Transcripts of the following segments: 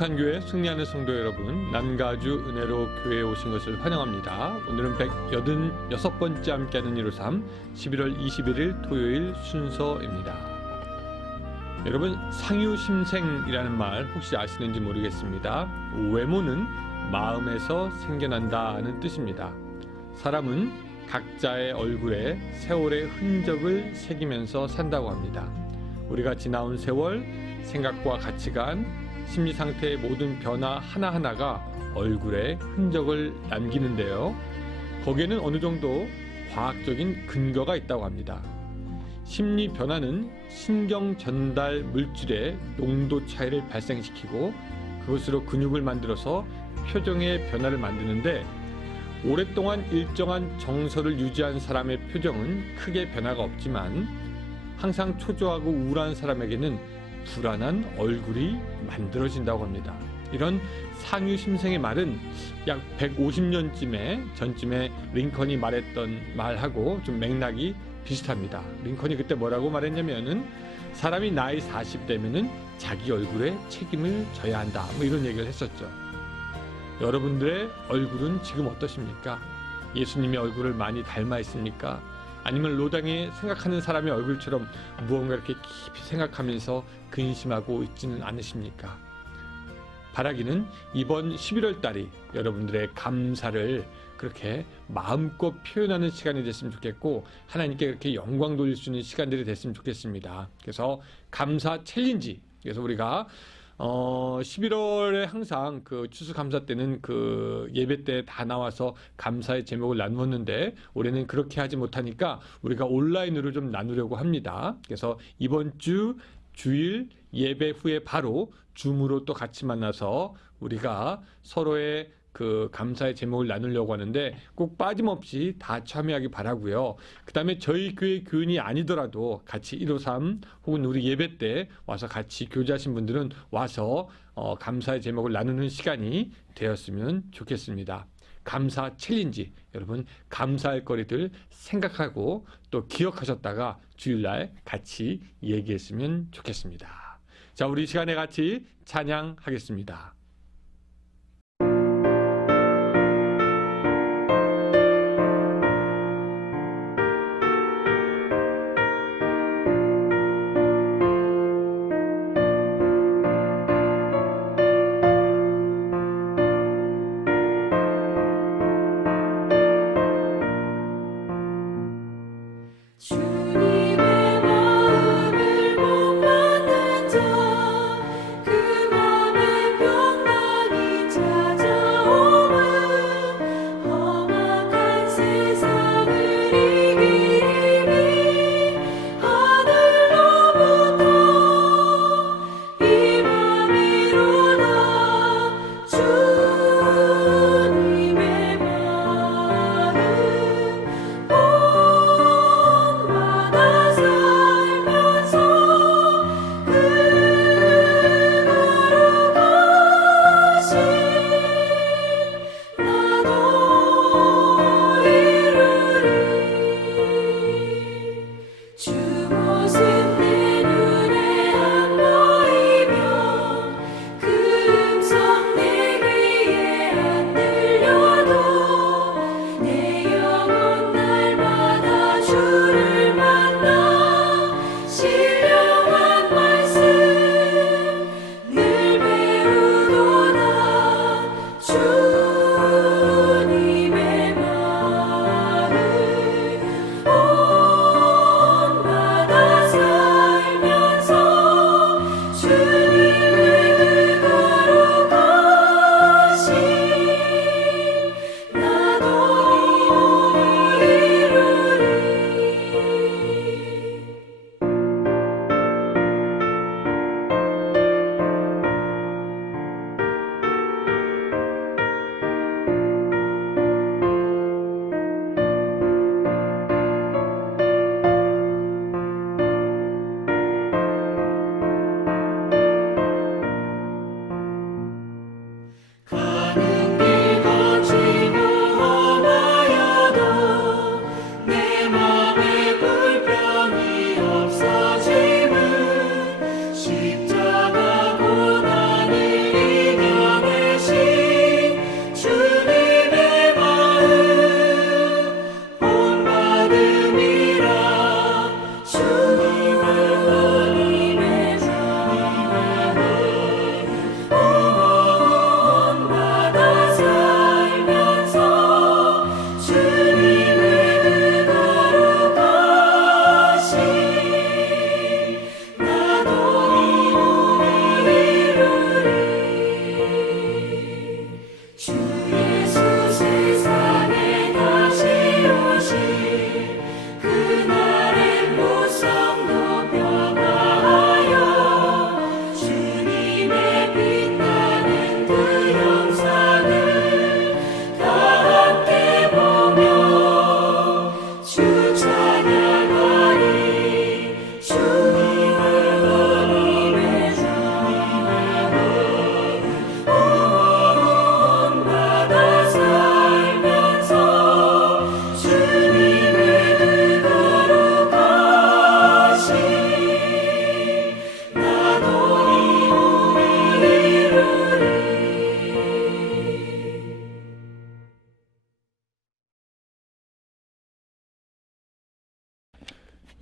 북한교회 승리하는 성도 여러분, 남가주 은혜로 교회에 오신 것을 환영합니다. 오늘은 186번째 함께하는 153 11월 21일 토요일 순서입니다. 여러분, 상유심생이라는 말 혹시 아시는지 모르겠습니다. 외모는 마음에서 생겨난다는 뜻입니다. 사람은 각자의 얼굴에 세월의 흔적을 새기면서 산다고 합니다. 우리가 지나온 세월, 생각과 가치관, 심리 상태의 모든 변화 하나하나가 얼굴에 흔적을 남기는데요. 거기에는 어느 정도 과학적인 근거가 있다고 합니다. 심리 변화는 신경 전달 물질의 농도 차이를 발생시키고 그것으로 근육을 만들어서 표정의 변화를 만드는데, 오랫동안 일정한 정서를 유지한 사람의 표정은 크게 변화가 없지만 항상 초조하고 우울한 사람에게는 불안한 얼굴이 만들어진다고 합니다. 이런 상유심생의 말은 약 150년 전쯤에 링컨이 말했던 말하고 좀 맥락이 비슷합니다. 링컨이 그때 뭐라고 말했냐면은 사람이 나이 40대면은 자기 얼굴에 책임을 져야 한다, 뭐 이런 얘기를 했었죠. 여러분들의 얼굴은 지금 어떠십니까? 예수님의 얼굴을 많이 닮아 있습니까? 아니면 로당에 생각하는 사람의 얼굴처럼 무언가 이렇게 깊이 생각하면서 근심하고 있지는 않으십니까? 바라기는 이번 11월 달이 여러분들의 감사를 그렇게 마음껏 표현하는 시간이 됐으면 좋겠고, 하나님께 그렇게 영광 돌릴 수 있는 시간들이 됐으면 좋겠습니다. 그래서 감사 챌린지, 그래서 우리가 11월에 항상 그 추수감사 때는 그 예배 때 다 나와서 감사의 제목을 나누었는데, 올해는 그렇게 하지 못하니까 우리가 온라인으로 좀 나누려고 합니다. 그래서 이번 주일 예배 후에 바로 줌으로 또 같이 만나서 우리가 서로의 그 감사의 제목을 나누려고 하는데, 꼭 빠짐없이 다 참여하기 바라고요. 그 다음에 저희 교회 교인이 아니더라도 같이 153 혹은 우리 예배 때 와서 같이 교제하신 분들은 와서 감사의 제목을 나누는 시간이 되었으면 좋겠습니다. 감사 챌린지, 여러분 감사할 거리들 생각하고 또 기억하셨다가 주일날 같이 얘기했으면 좋겠습니다. 자, 우리 이 시간에 같이 찬양하겠습니다. 그 맘에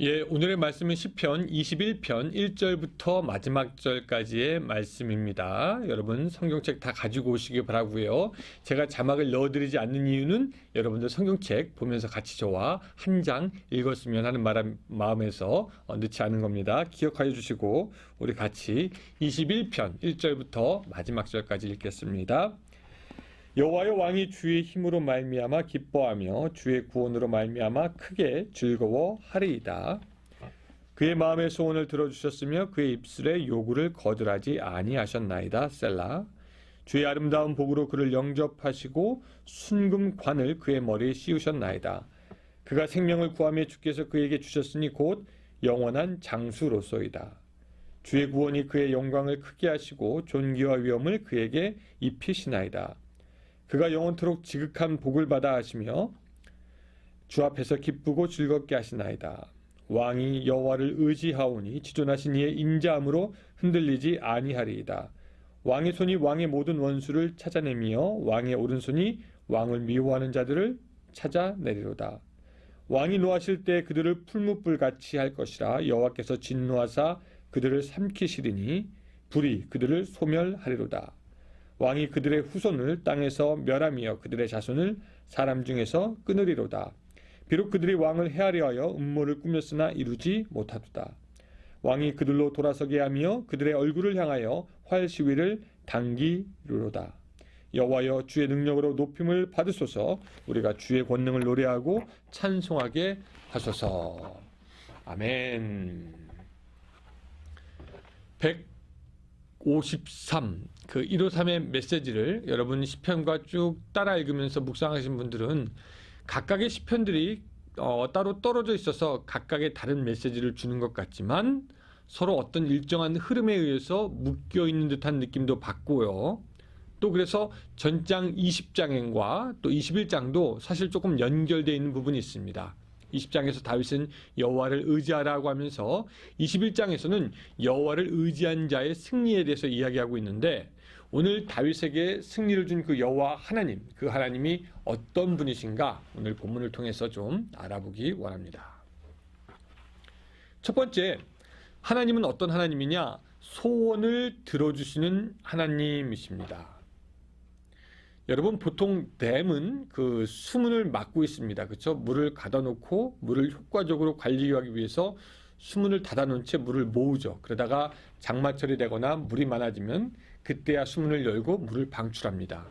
예, 오늘의 말씀은 시편 21편 1절부터 마지막 절까지의 말씀입니다. 여러분 성경책 다 가지고 오시기 바라고요. 제가 자막을 넣어드리지 않는 이유는 여러분들 성경책 보면서 같이 저와 한 장 읽었으면 하는 마음에서 넣지 않은 겁니다. 기억하여 주시고 우리 같이 21편 1절부터 마지막 절까지 읽겠습니다. 여호와여, 왕이 주의 힘으로 말미암아 기뻐하며 주의 구원으로 말미암아 크게 즐거워하리이다. 그의 마음의 소원을 들어주셨으며 그의 입술의 요구를 거절하지 아니하셨나이다. 셀라. 주의 아름다운 복으로 그를 영접하시고 순금관을 그의 머리에 씌우셨나이다. 그가 생명을 구하며 주께서 그에게 주셨으니 곧 영원한 장수로소이다. 주의 구원이 그의 영광을 크게 하시고 존귀와 위엄을 그에게 입히시나이다. 그가 영원토록 지극한 복을 받아 하시며 주 앞에서 기쁘고 즐겁게 하시나이다. 왕이 여호와를 의지하오니 지존하신 이의 인자함으로 흔들리지 아니하리이다. 왕의 손이 왕의 모든 원수를 찾아내며 왕의 오른손이 왕을 미워하는 자들을 찾아내리로다. 왕이 노하실 때 그들을 풀무불같이 할 것이라. 여호와께서 진노하사 그들을 삼키시리니 불이 그들을 소멸하리로다. 왕이 그들의 후손을 땅에서 멸하며 그들의 자손을 사람 중에서 끊으리로다. 비록 그들이 왕을 헤아려 하여 음모를 꾸몄으나 이루지 못하도다. 왕이 그들로 돌아서게 하며 그들의 얼굴을 향하여 활 시위를 당기리로다. 여호와여, 주의 능력으로 높임을 받으소서. 우리가 주의 권능을 노래하고 찬송하게 하소서. 아멘. 153 그 153의 메시지를 여러분 시편과 쭉 따라 읽으면서 묵상하신 분들은 각각의 시편들이 따로 떨어져 있어서 각각의 다른 메시지를 주는 것 같지만 서로 어떤 일정한 흐름에 의해서 묶여 있는 듯한 느낌도 받고요. 또 그래서 전장 20장과 또 21장도 사실 조금 연결되어 있는 부분이 있습니다. 20장에서 다윗은 여호와를 의지하라고 하면서 21장에서는 여호와를 의지한 자의 승리에 대해서 이야기하고 있는데, 오늘 다윗에게 승리를 준 그 여호와 하나님, 그 하나님이 어떤 분이신가 오늘 본문을 통해서 좀 알아보기 원합니다. 첫 번째, 하나님은 어떤 하나님이냐? 소원을 들어주시는 하나님이십니다. 여러분, 보통 댐은 그 수문을 막고 있습니다. 그렇죠? 물을 가다 놓고 물을 효과적으로 관리하기 위해서 수문을 닫아 놓은 채 물을 모으죠. 그러다가 장마철이 되거나 물이 많아지면 그때야 수문을 열고 물을 방출합니다.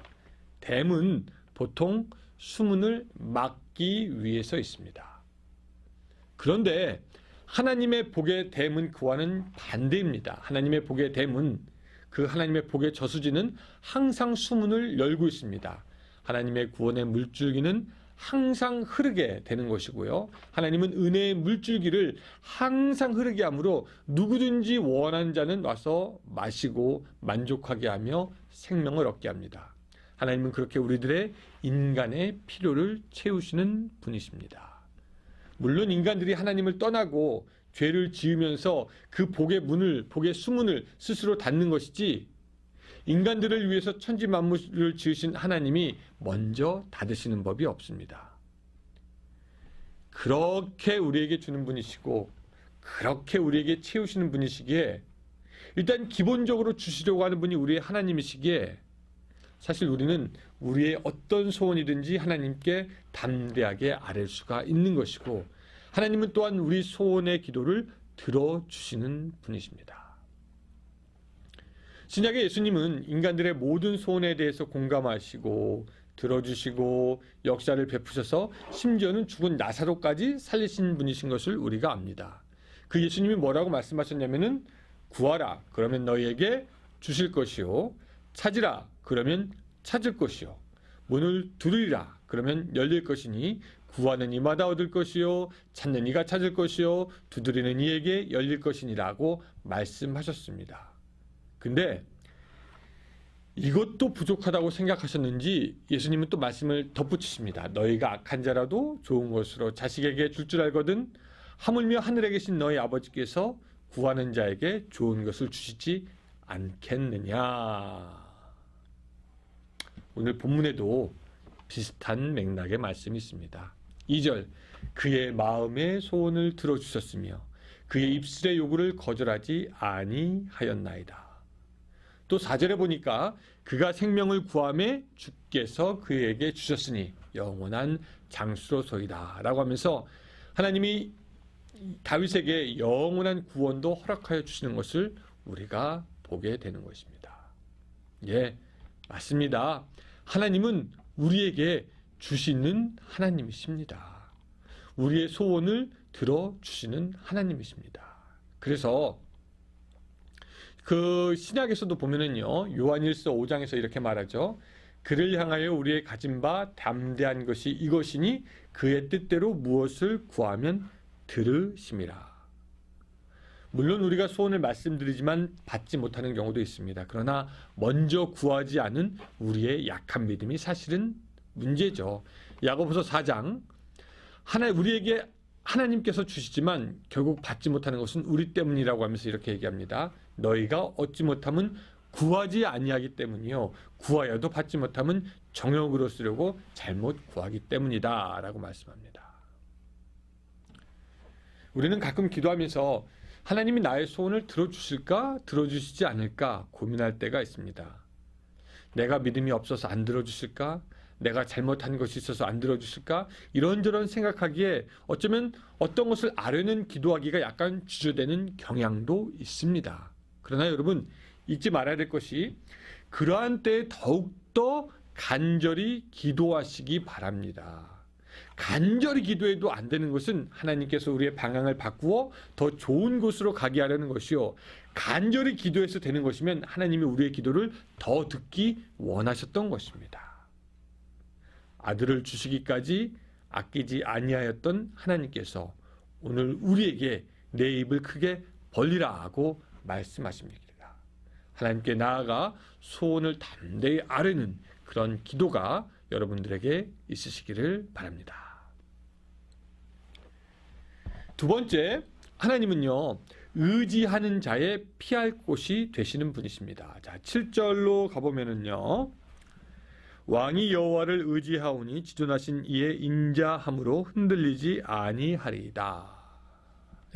댐은 보통 수문을 막기 위해서 있습니다. 그런데 하나님의 복의 댐은 그와는 반대입니다. 하나님의 복의 댐은, 그 하나님의 복의 저수지는 항상 수문을 열고 있습니다. 하나님의 구원의 물줄기는 항상 흐르게 되는 것이고요. 하나님은 은혜의 물줄기를 항상 흐르게 하므로 누구든지 원하는 자는 와서 마시고 만족하게 하며 생명을 얻게 합니다. 하나님은 그렇게 우리들의 인간의 필요를 채우시는 분이십니다. 물론 인간들이 하나님을 떠나고 죄를 지으면서 그 복의 문을, 복의 수문을 스스로 닫는 것이지, 인간들을 위해서 천지 만물을 지으신 하나님이 먼저 닫으시는 법이 없습니다. 그렇게 우리에게 주는 분이시고 그렇게 우리에게 채우시는 분이시기에, 일단 기본적으로 주시려고 하는 분이 우리의 하나님이시기에 사실 우리는 우리의 어떤 소원이든지 하나님께 담대하게 아뢰 수가 있는 것이고, 하나님은 또한 우리 소원의 기도를 들어주시는 분이십니다. 신약의 예수님은 인간들의 모든 소원에 대해서 공감하시고 들어주시고 역사를 베푸셔서 심지어는 죽은 나사로까지 살리신 분이신 것을 우리가 압니다. 그 예수님이 뭐라고 말씀하셨냐면은, 구하라 그러면 너희에게 주실 것이요, 찾으라 그러면 찾을 것이요, 문을 두드리라 그러면 열릴 것이니 구하는 이마다 얻을 것이요 찾는 이가 찾을 것이요 두드리는 이에게 열릴 것이니라고 말씀하셨습니다. 근데 이것도 부족하다고 생각하셨는지 예수님은 또 말씀을 덧붙이십니다. 너희가 악한 자라도 좋은 것으로 자식에게 줄 줄 알거든 하물며 하늘에 계신 너희 아버지께서 구하는 자에게 좋은 것을 주시지 않겠느냐. 오늘 본문에도 비슷한 맥락의 말씀이 있습니다. 2절, 그의 마음의 소원을 들어주셨으며 그의 입술의 요구를 거절하지 아니하였나이다. 또 4절에 보니까 그가 생명을 구하매 주께서 그에게 주셨으니 영원한 장수로소이다 라고 하면서 하나님이 다윗에게 영원한 구원도 허락하여 주시는 것을 우리가 보게 되는 것입니다. 예, 맞습니다. 하나님은 우리에게 주시는 하나님이십니다. 우리의 소원을 들어주시는 하나님이십니다. 그래서 그 신약에서도 보면은요, 요한일서 5장에서 이렇게 말하죠. 그를 향하여 우리의 가진 바 담대한 것이 이것이니 그의 뜻대로 무엇을 구하면 들으심이라. 물론 우리가 소원을 말씀드리지만 받지 못하는 경우도 있습니다. 그러나 먼저 구하지 않은 우리의 약한 믿음이 사실은 문제죠. 야고보서 4장 우리에게 하나님께서 주시지만 결국 받지 못하는 것은 우리 때문이라고 하면서 이렇게 얘기합니다. 너희가 얻지 못함은 구하지 아니하기 때문이요 구하여도 받지 못함은 정욕으로 쓰려고 잘못 구하기 때문이다 라고 말씀합니다. 우리는 가끔 기도하면서 하나님이 나의 소원을 들어주실까 들어주시지 않을까 고민할 때가 있습니다. 내가 믿음이 없어서 안 들어주실까? 내가 잘못한 것이 있어서 안 들어주실까? 이런저런 생각하기에 어쩌면 어떤 것을 아뢰는 기도하기가 약간 주저되는 경향도 있습니다. 그러나 여러분 잊지 말아야 될 것이 그러한 때에 더욱더 간절히 기도하시기 바랍니다. 간절히 기도해도 안 되는 것은 하나님께서 우리의 방향을 바꾸어 더 좋은 곳으로 가게 하려는 것이요, 간절히 기도해서 되는 것이면 하나님이 우리의 기도를 더 듣기 원하셨던 것입니다. 아들을 주시기까지 아끼지 아니하였던 하나님께서 오늘 우리에게 내 입을 크게 벌리라 하고 말씀하십니다. 하나님께 나아가 소원을 담대히 아뢰는 그런 기도가 여러분들에게 있으시기를 바랍니다. 두 번째, 하나님은요, 의지하는 자의 피할 곳이 되시는 분이십니다. 자, 7절로 가보면은요, 왕이 여호와를 의지하오니 지존하신 이의 인자함으로 흔들리지 아니하리이다.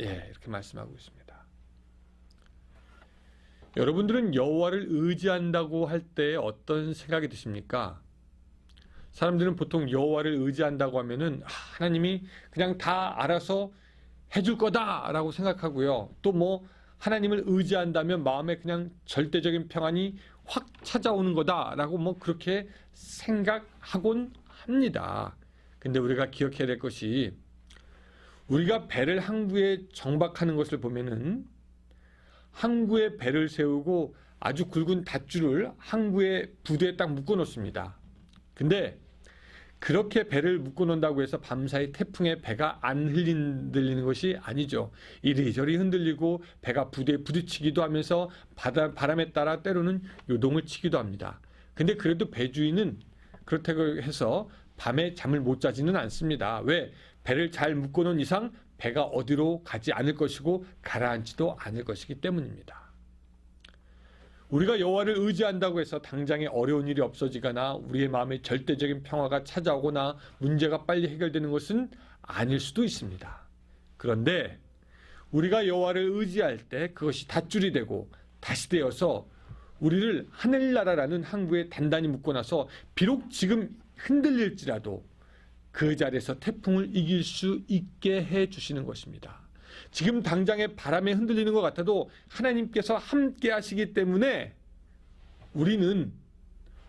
예, 이렇게 말씀하고 있습니다. 여러분들은 여호와를 의지한다고 할 때 어떤 생각이 드십니까? 사람들은 보통 여호와를 의지한다고 하면은 하나님이 그냥 다 알아서 해줄 거다라고 생각하고요. 또 뭐 하나님을 의지한다면 마음에 그냥 절대적인 평안이 확 찾아오는 거다라고 뭐 그렇게 생각하곤 합니다. 근데 우리가 기억해야 될 것이 우리가 배를 항구에 정박하는 것을 보면은 항구에 배를 세우고 아주 굵은 닷줄을 항구의 부두에 딱 묶어 놓습니다. 근데 그렇게 배를 묶어 놓는다고 해서 밤사이 태풍에 배가 안 흔들리는 것이 아니죠. 이리저리 흔들리고 배가 부두에 부딪히기도 하면서 바람에 따라 때로는 요동을 치기도 합니다. 근데 그래도 배 주인은 그렇다고 해서 밤에 잠을 못 자지는 않습니다. 왜? 배를 잘 묶어 놓은 이상 배가 어디로 가지 않을 것이고 가라앉지도 않을 것이기 때문입니다. 우리가 여호와를 의지한다고 해서 당장에 어려운 일이 없어지거나 우리의 마음에 절대적인 평화가 찾아오거나 문제가 빨리 해결되는 것은 아닐 수도 있습니다. 그런데 우리가 여호와를 의지할 때 그것이 닷줄이 되고 다시 되어서 우리를 하늘나라라는 항구에 단단히 묶어놔서 비록 지금 흔들릴지라도 그 자리에서 태풍을 이길 수 있게 해주시는 것입니다. 지금 당장에 바람에 흔들리는 것 같아도 하나님께서 함께 하시기 때문에 우리는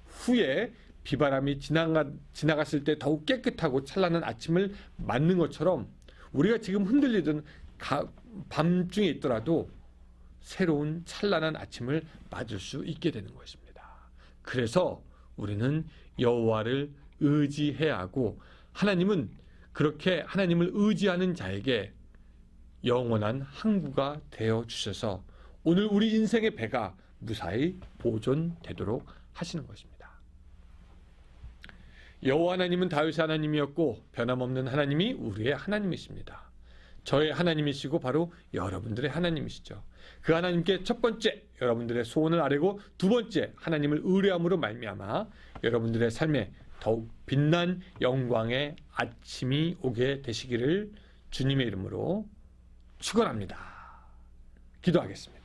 후에 비바람이 지나갔을 때 더욱 깨끗하고 찬란한 아침을 맞는 것처럼 우리가 지금 흔들리던 밤중에 있더라도 새로운 찬란한 아침을 맞을 수 있게 되는 것입니다. 그래서 우리는 여호와를 의지해야 하고 하나님은 그렇게 하나님을 의지하는 자에게 영원한 항구가 되어 주셔서 오늘 우리 인생의 배가 무사히 보존되도록 하시는 것입니다. 여호와 하나님은 다윗의 하나님이었고 변함없는 하나님이 우리의 하나님이십니다. 저의 하나님이시고 바로 여러분들의 하나님이시죠. 그 하나님께 첫 번째 여러분들의 소원을 아뢰고 두 번째 하나님을 의뢰함으로 말미암아 여러분들의 삶에 더욱 빛난 영광의 아침이 오게 되시기를 주님의 이름으로 축원합니다. 기도하겠습니다.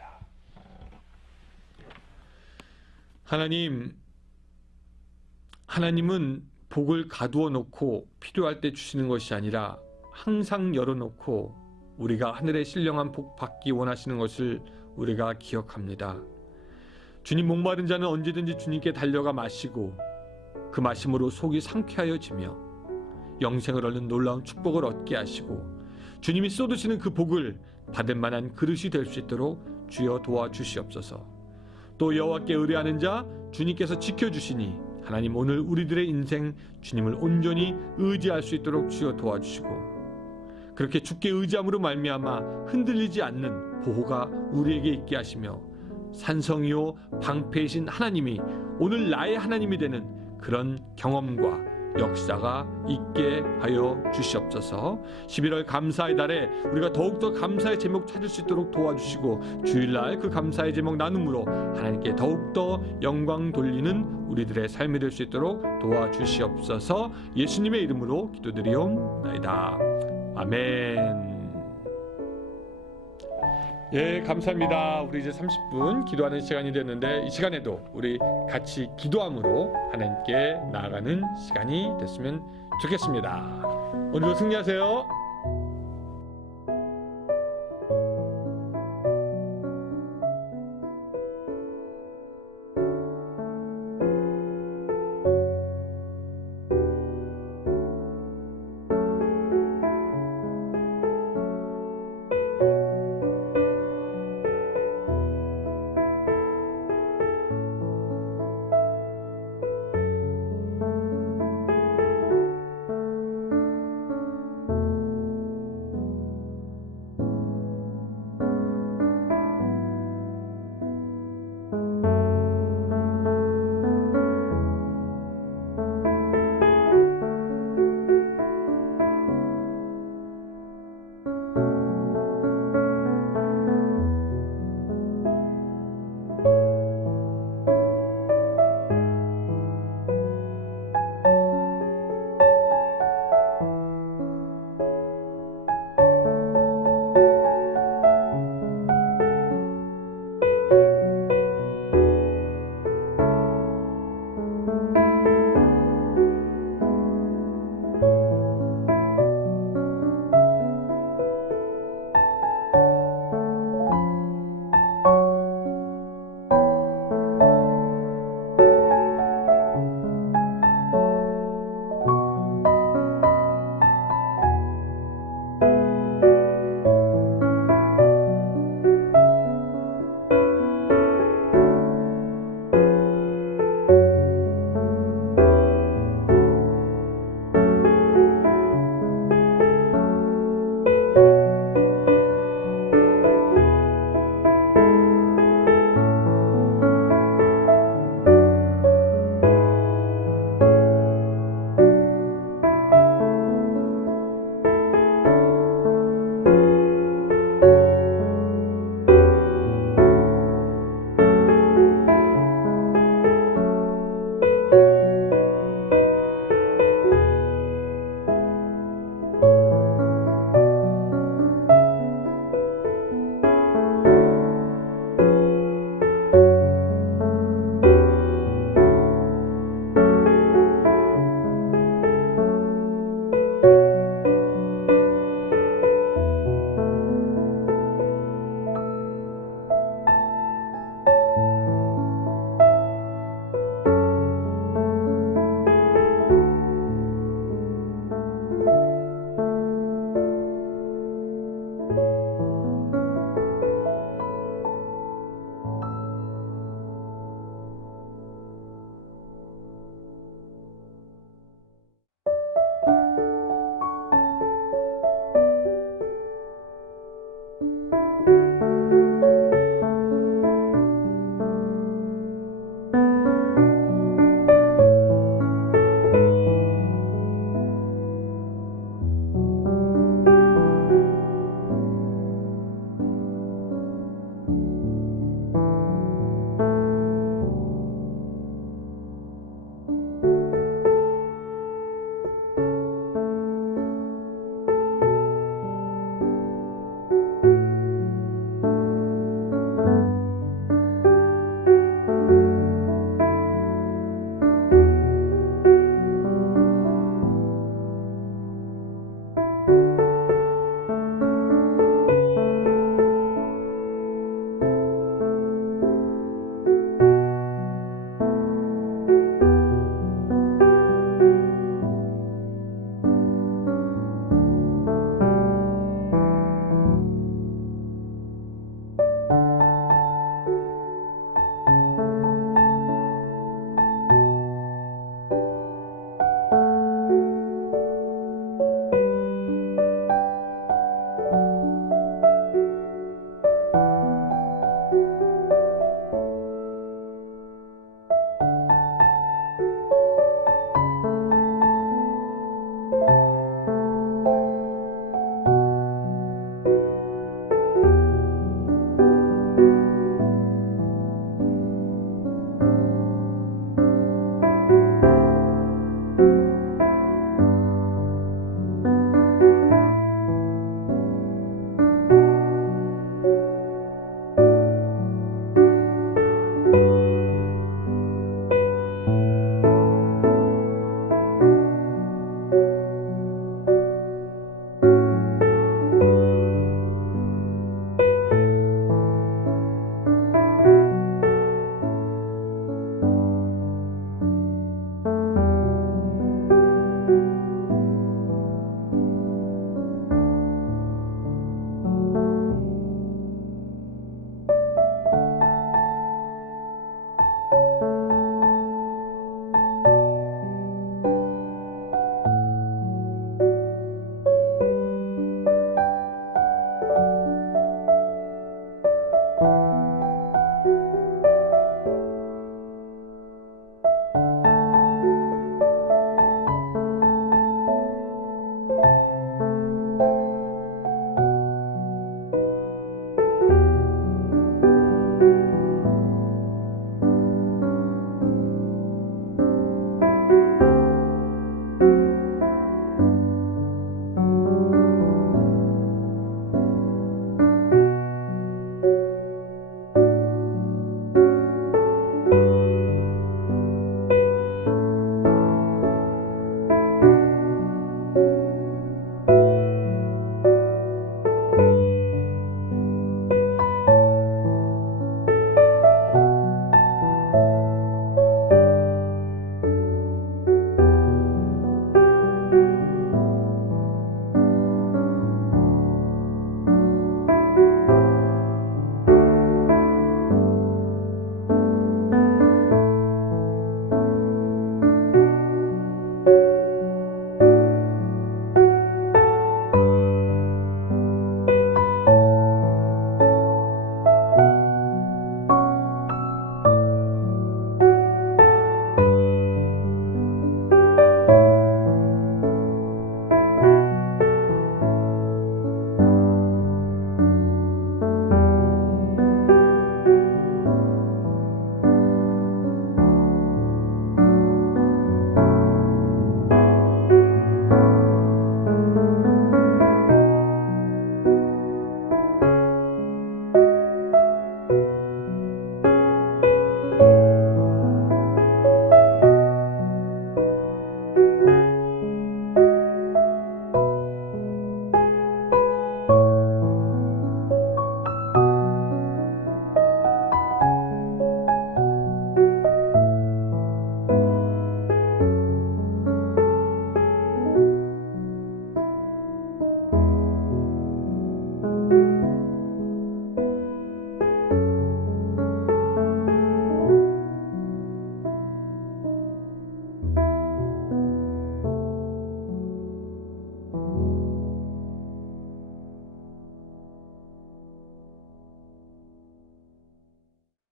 하나님은 복을 가두어 놓고 필요할 때 주시는 것이 아니라 항상 열어놓고 우리가 하늘의 신령한 복 받기 원하시는 것을 우리가 기억합니다. 주님, 목마른 자는 언제든지 주님께 달려가 마시고 그 마심으로 속이 상쾌하여지며 영생을 얻는 놀라운 축복을 얻게 하시고 주님이 쏟으시는 그 복을 받을 만한 그릇이 될 수 있도록 주여 도와주시옵소서. 또 여호와께 의뢰하는 자 주님께서 지켜주시니 하나님, 오늘 우리들의 인생 주님을 온전히 의지할 수 있도록 주여 도와주시고 그렇게 주께 의지함으로 말미암아 흔들리지 않는 보호가 우리에게 있게 하시며 산성이요 방패이신 하나님이 오늘 나의 하나님이 되는 그런 경험과 역사가 있게 하여 주시옵소서. 11월 감사의 달에 우리가 더욱더 감사의 제목 찾을 수 있도록 도와주시고 주일날 그 감사의 제목 나눔으로 하나님께 더욱더 영광 돌리는 우리들의 삶이 될 수 있도록 도와주시옵소서. 예수님의 이름으로 기도드리옵나이다. 아멘. 예, 감사합니다. 우리 이제 30분 기도하는 시간이 됐는데 이 시간에도 우리 같이 기도함으로 하나님께 나아가는 시간이 됐으면 좋겠습니다. 오늘도 승리하세요.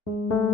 you